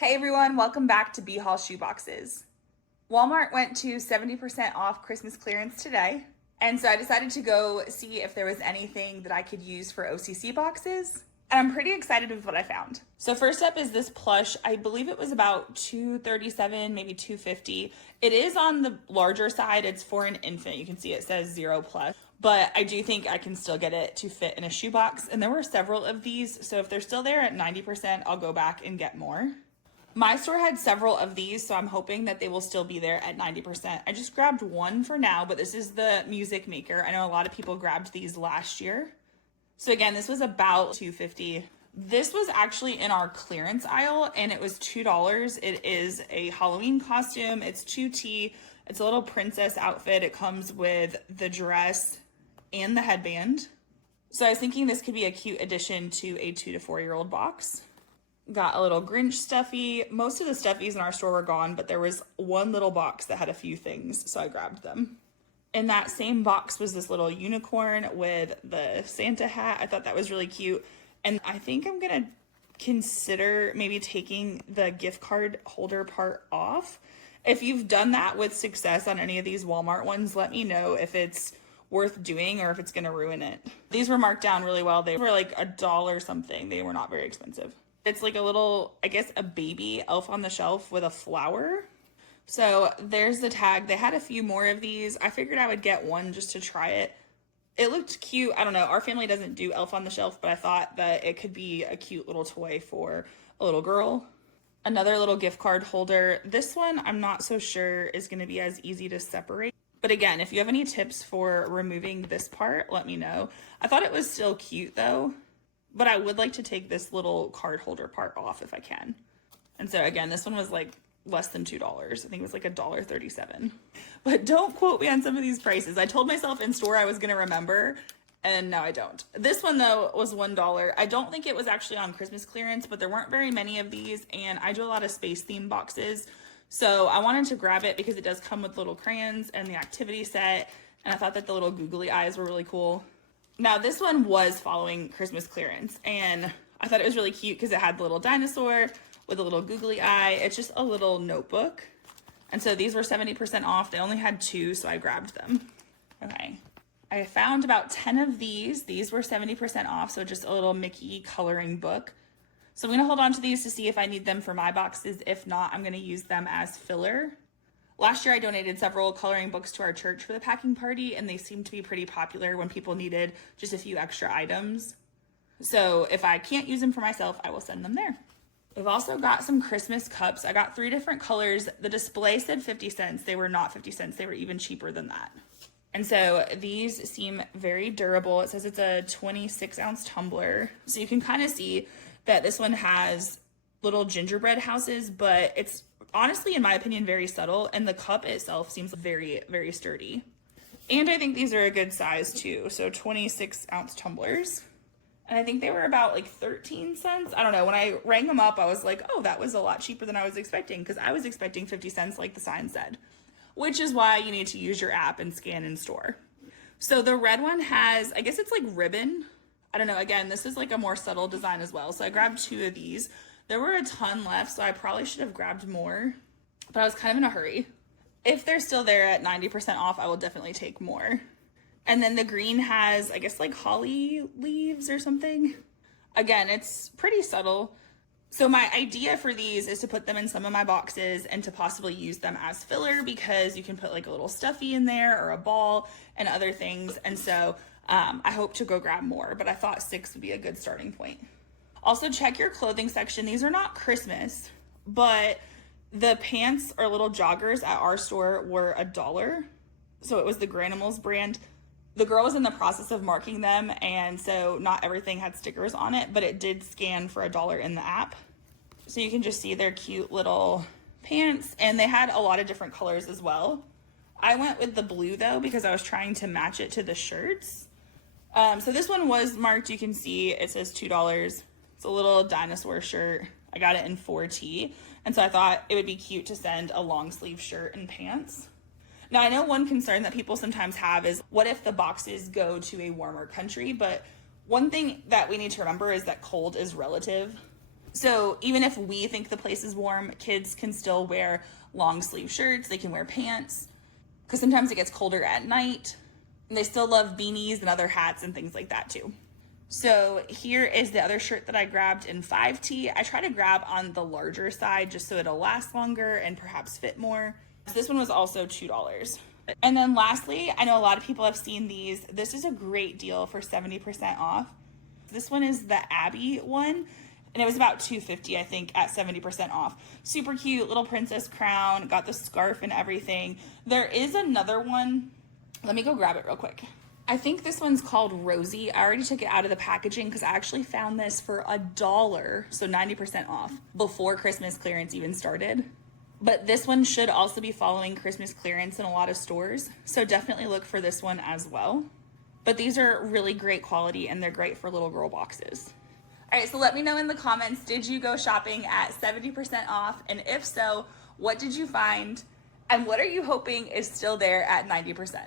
Hey everyone, welcome back to B Haul Shoeboxes. Walmart went to 70% off Christmas clearance today, and so I decided to go see if there was anything that I could use for OCC boxes. And I'm pretty excited with what I found. So first up is this plush. I believe it was about $237, maybe $250. It is on the larger side. It's for an infant. You can see it says 0+. But I do think I can still get it to fit in a shoebox. And there were several of these. So if they're still there at 90%, I'll go back and get more. My store had several of these, so I'm hoping that they will still be there at 90%. I just grabbed one for now, but this is the music maker. I know a lot of people grabbed these last year. So again, this was about $250. This was actually in our clearance aisle and it was $2. It is a Halloween costume. It's 2T. It's a little princess outfit. It comes with the dress and the headband. So I was thinking this could be a cute addition to a 2 to 4 year old box. Got a little Grinch stuffy. Most of the stuffies in our store were gone, but there was one little box that had a few things, so I grabbed them. In that same box was this little unicorn with the Santa hat. I thought that was really cute. And I think I'm gonna consider maybe taking the gift card holder part off. If you've done that with success on any of these Walmart ones, let me know if it's worth doing or if it's gonna ruin it. These were marked down really well. They were like $1 something. They were not very expensive. It's like a little, I guess, a baby elf on the shelf with a flower. So there's the tag. They had a few more of these. I figured I would get one just to try it. It looked cute. I don't know. Our family doesn't do elf on the shelf, but I thought that it could be a cute little toy for a little girl. Another little gift card holder. This one I'm not so sure is going to be as easy to separate. But again, if you have any tips for removing this part, let me know. I thought it was still cute though. But I would like to take this little card holder part off if I can. And so again, this one was like less than $2. I think it was like $1.37. But don't quote me on some of these prices. I told myself in store I was going to remember, and now I don't. This one though was $1. I don't think it was actually on Christmas clearance, but there weren't very many of these, and I do a lot of space theme boxes. So I wanted to grab it because it does come with little crayons and the activity set, and I thought that the little googly eyes were really cool. Now this one was following Christmas clearance and I thought it was really cute because it had the little dinosaur with a little googly eye. It's just a little notebook. And so these were 70% off. They only had 2, so I grabbed them. Okay. I found about 10 of these. These were 70% off, so just a little Mickey coloring book. So I'm going to hold on to these to see if I need them for my boxes. If not, I'm going to use them as filler. Last year, I donated several coloring books to our church for the packing party, and they seemed to be pretty popular when people needed just a few extra items. So if I can't use them for myself, I will send them there. We've also got some Christmas cups. I got 3 different colors. The display said 50 cents. They were not 50 cents. They were even cheaper than that. And so these seem very durable. It says it's a 26-ounce tumbler. So you can kind of see that this one has little gingerbread houses, but it's honestly, in my opinion, very subtle, and the cup itself seems very, very sturdy. And I think these are a good size too, so 26-ounce tumblers. And I think they were about like 13 cents. I don't know, when I rang them up, I was like, oh, that was a lot cheaper than I was expecting, because I was expecting 50 cents like the sign said, which is why you need to use your app and scan in store. So the red one has, I guess it's like ribbon. I don't know, again, this is like a more subtle design as well. So I grabbed 2 of these. There were a ton left, so I probably should have grabbed more, but I was kind of in a hurry. If they're still there at 90% off, I will definitely take more. And then the green has, I guess, like holly leaves or something. Again, it's pretty subtle. So my idea for these is to put them in some of my boxes and to possibly use them as filler, because you can put like a little stuffy in there or a ball and other things. And so I hope to go grab more, but I thought 6 would be a good starting point. Also, check your clothing section. These are not Christmas, but the pants or little joggers at our store were $1. So it was the Granimals brand. The girl was in the process of marking them, and so not everything had stickers on it, but it did scan for $1 in the app. So you can just see their cute little pants, and they had a lot of different colors as well. I went with the blue though, because I was trying to match it to the shirts. So this one was marked. You can see it says $2. It's a little dinosaur shirt. I got it in 4T. And so I thought it would be cute to send a long sleeve shirt and pants. Now I know one concern that people sometimes have is, what if the boxes go to a warmer country? But one thing that we need to remember is that cold is relative. So even if we think the place is warm, kids can still wear long sleeve shirts, they can wear pants, because sometimes it gets colder at night. And they still love beanies and other hats and things like that too. So here is the other shirt that I grabbed in 5T. I try to grab on the larger side just so it'll last longer and perhaps fit more. So this one was also $2. And then lastly, I know a lot of people have seen these. This is a great deal for 70% off. This one is the Abby one, and it was about $2.50, I think, at 70% off. Super cute, little princess crown, got the scarf and everything. There is another one. Let me go grab it real quick. I think this one's called Rosie. I already took it out of the packaging because I actually found this for $1, so 90% off, before Christmas clearance even started. But this one should also be following Christmas clearance in a lot of stores, so definitely look for this one as well. But these are really great quality and they're great for little girl boxes. All right, so let me know in the comments, did you go shopping at 70% off? And if so, what did you find? And what are you hoping is still there at 90%?